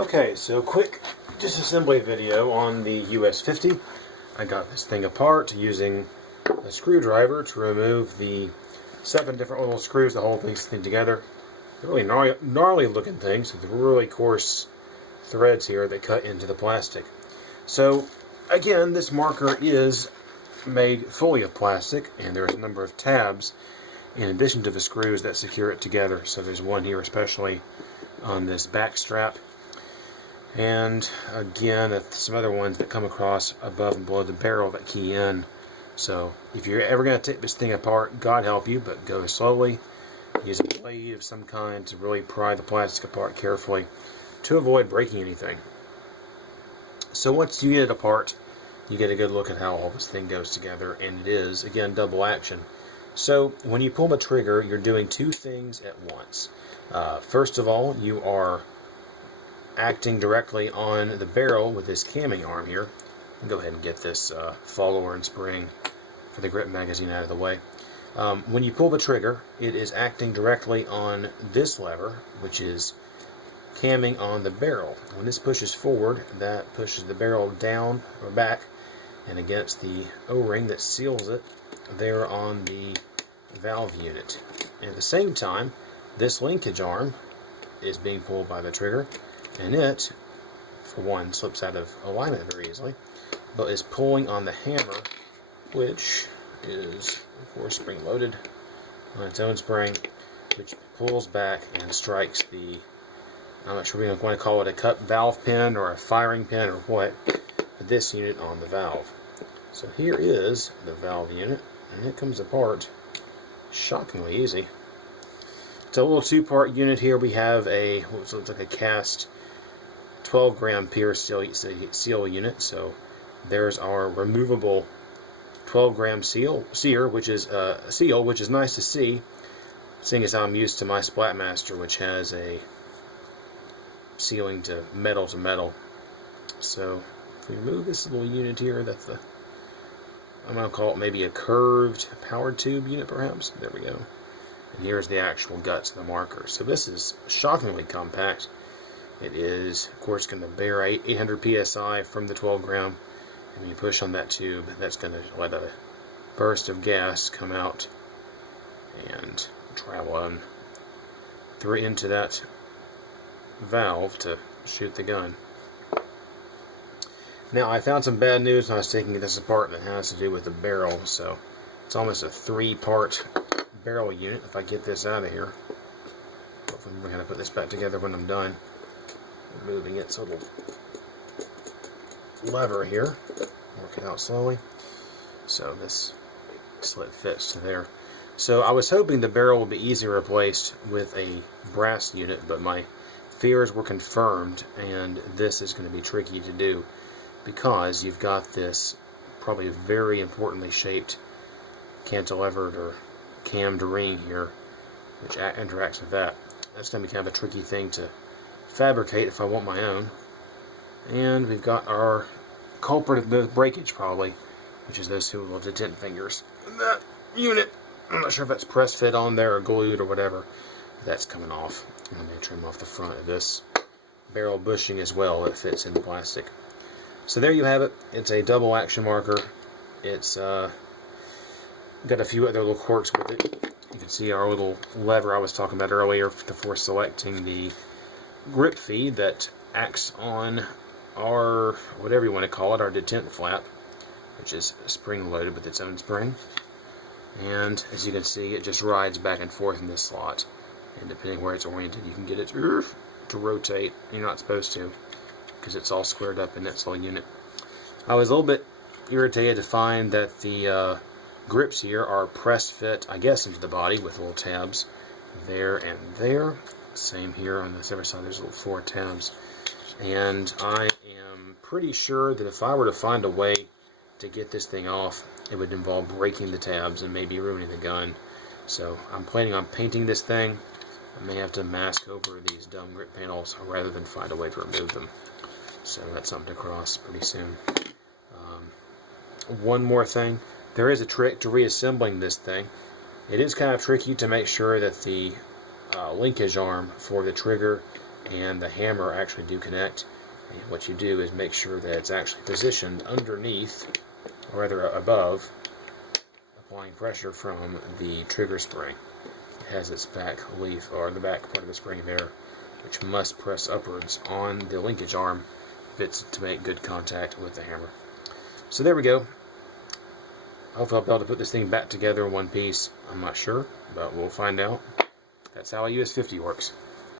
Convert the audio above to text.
Okay, so quick disassembly video on the US-50. I got this thing apart using a screwdriver to remove the 7 different little screws that hold this thing together. They're really gnarly looking things with really coarse threads here that cut into the plastic. So again, this marker is made fully of plastic, and there's a number of tabs in addition to the screws that secure it together. So there's one here especially on this back strap, and again some other ones that come across above and below the barrel that key in. So if you're ever going to take this thing apart, God help you, but go slowly. Use a blade of some kind to really pry the plastic apart carefully to avoid breaking anything. So once you get it apart, you get a good look at how all this thing goes together, and it is, again, double action. So when you pull the trigger, you're doing 2 things at once. First of all, you are acting directly on the barrel with this camming arm here. I'll go ahead and get this follower and spring for the grip magazine out of the way. When you pull the trigger, it is acting directly on this lever, which is camming on the barrel. When this pushes forward, that pushes the barrel down or back and against the O-ring that seals it there on the valve unit. And at the same time, this linkage arm is being pulled by the trigger, and it, for one, slips out of alignment very easily, but is pulling on the hammer, which is, of course, spring-loaded on its own spring, which pulls back and strikes the, I'm not sure we're going to call it a cut valve pin or a firing pin or what, but this unit on the valve. So here is the valve unit, and it comes apart shockingly easy. It's a little 2-part unit here. We have a, what looks like a cast 12-gram pierce seal unit. So there's our removable 12-gram sear, which is which is nice to see, seeing as I'm used to my Splatmaster, which has a sealing to metal. So if we remove this little unit here, that's the, I'm going to call it maybe a curved power tube unit perhaps. There we go. And here's the actual guts of the marker. So this is shockingly compact. It is, of course, going to bear 800 psi from the 12-gram. And when you push on that tube, that's going to let a burst of gas come out and travel on through into that valve to shoot the gun. Now, I found some bad news when I was taking this apart that has to do with the barrel. So it's almost a 3-part barrel unit. If I get this out of here, hopefully I'm going to put this back together when I'm done. Removing its little lever here, work it out slowly. So this slit fits to there. So I was hoping the barrel would be easily replaced with a brass unit, but my fears were confirmed, and this is going to be tricky to do because you've got this probably very importantly shaped cantilevered or cammed ring here, which interacts with that. That's going to be kind of a tricky thing to fabricate if I want my own. And we've got our culprit of the breakage probably, which is those 2 little detent fingers. And that unit, I'm not sure if that's press fit on there or glued or whatever, but that's coming off. I'm going to trim off the front of this barrel bushing as well that fits in the plastic. So there you have it. It's a double action marker. It's got a few other little quirks with it. You can see our little lever I was talking about earlier for selecting the grip feed that acts on our, whatever you want to call it, our detent flap, which is spring loaded with its own spring. And as you can see, it just rides back and forth in this slot, and depending where it's oriented, you can get it to rotate. You're not supposed to, because it's all squared up in its little unit. I was a little bit irritated to find that the grips here are press fit, I guess, into the body with little tabs there and there. Same here on this other side, there's little 4 tabs. And I am pretty sure that if I were to find a way to get this thing off, it would involve breaking the tabs and maybe ruining the gun. So I'm planning on painting this thing. I may have to mask over these dumb grip panels rather than find a way to remove them. So that's something to cross pretty soon. One more thing. There is a trick to reassembling this thing. It is kind of tricky to make sure that the linkage arm for the trigger and the hammer actually do connect. And what you do is make sure that it's actually positioned underneath, or rather above, applying pressure from the trigger spring. It has its back leaf, or the back part of the spring there, which must press upwards on the linkage arm if it's to make good contact with the hammer. So there we go. Hopefully I'll be able to put this thing back together in one piece. I'm not sure, but we'll find out. That's how a US-50 works.